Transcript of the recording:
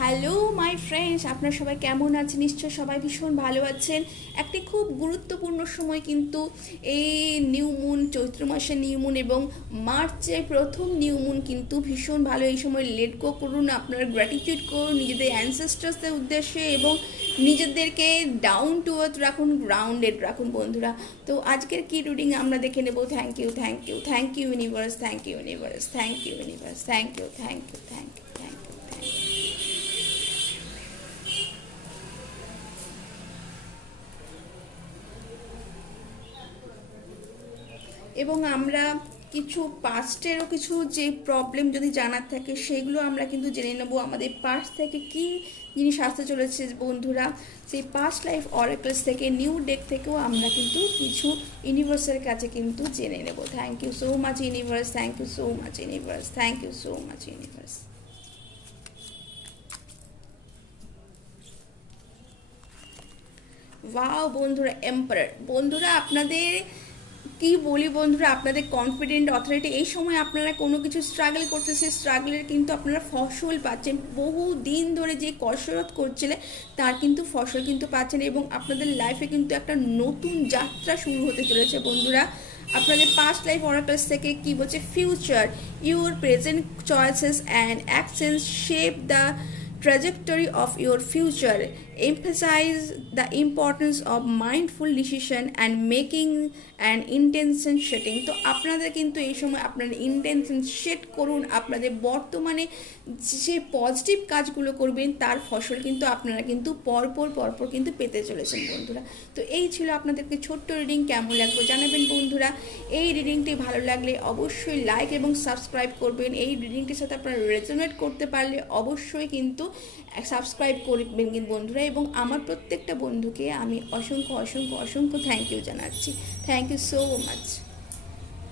Hello my friends, আপনারা সবাই কেমন আছেন? নিশ্চয় সবাই ভীষণ ভালো আছেন। একটি খুব গুরুত্বপূর্ণ সময় কিন্তু এই নিউ মুন, চৈত্র মাসের নিউ মুন এবং মার্চের প্রথম নিউ মুন কিন্তু ভীষণ ভালো। এই সময় লেট গো করুন, আপনারা গ্র্যাটিটিউড করুন নিজেদের অ্যানসেস্টার্সদের উদ্দেশ্যে এবং নিজেদেরকে ডাউন টু আর্থ রাখুন, গ্রাউন্ডেড রাখুন বন্ধুরা। তো আজকের কি রিডিং আমরা দেখে নেব। Thank you, thank you, thank you universe, thank you universe, thank you universe, thank you, thank you, thank you, thank you, thank you. এবং আমরা কিছু পাস্টেরও কিছু যে প্রবলেম যদি জানার থাকে সেগুলো আমরা কিন্তু জেনে নেব। আমাদের পাস্ট থেকে কি জিনিস আসতে চলেছে বন্ধুরা, সেই পাস্ট লাইফ অরেকলস থেকে, নিউ ডেক থেকেও আমরা কিন্তু কিছু ইউনিভার্সের কাছে কিন্তু জেনে নেব। Thank you so much universe, thank you so much universe, thank you so much universe. Wow বন্ধুরা, এম্পারার বন্ধুরা, আপনাদের কি বলি বন্ধুরা, আপনাদের কনফিডেন্ট অথরিটি। এই সময় আপনারা কোনো কিছু স্ট্রাগল করতেছে, স্ট্রাগলের কিন্তু আপনারা ফসল পাচ্ছেন। বহু দিন ধরে যে কসরত করছিলেন তার কিন্তু ফসল কিন্তু পাচ্ছেন এবং আপনাদের লাইফে কিন্তু একটা নতুন যাত্রা শুরু হতে চলেছে বন্ধুরা। আপনাদের পাস্ট লাইফ অরাকলস থেকে কি বলছে, future your present choices and actions shape the trajectory of your future, emphasize the importance of mindful decision and making and intention setting। তো আপনাদের কিন্তু এই সময় আপনাদের ইন্টেনশন সেট করুন। আপনাদের বর্তমানে যে পজিটিভ কাজগুলো করবেন তার ফসল কিন্তু আপনারা কিন্তু পরপর কিন্তু পেতে চলেছেন বন্ধুরা। তো এই ছিল আপনাদেরকে ছোট্ট রিডিং। কেমন লাগবে জানাবেন বন্ধুরা। এই রিডিংটি ভালো লাগলে অবশ্যই লাইক এবং সাবস্ক্রাইব করবেন। এই রিডিংটির সাথে আপনারা রেজোনেট করতে পারলে অবশ্যই কিন্তু সাবস্ক্রাইব করবেন কিন্তু বন্ধুরা। এবং আমার প্রত্যেকটা বন্ধুকে আমি অসংখ্য অসংখ্য অসংখ্য থ্যাংক ইউ জানাচ্ছি। Thank you so much.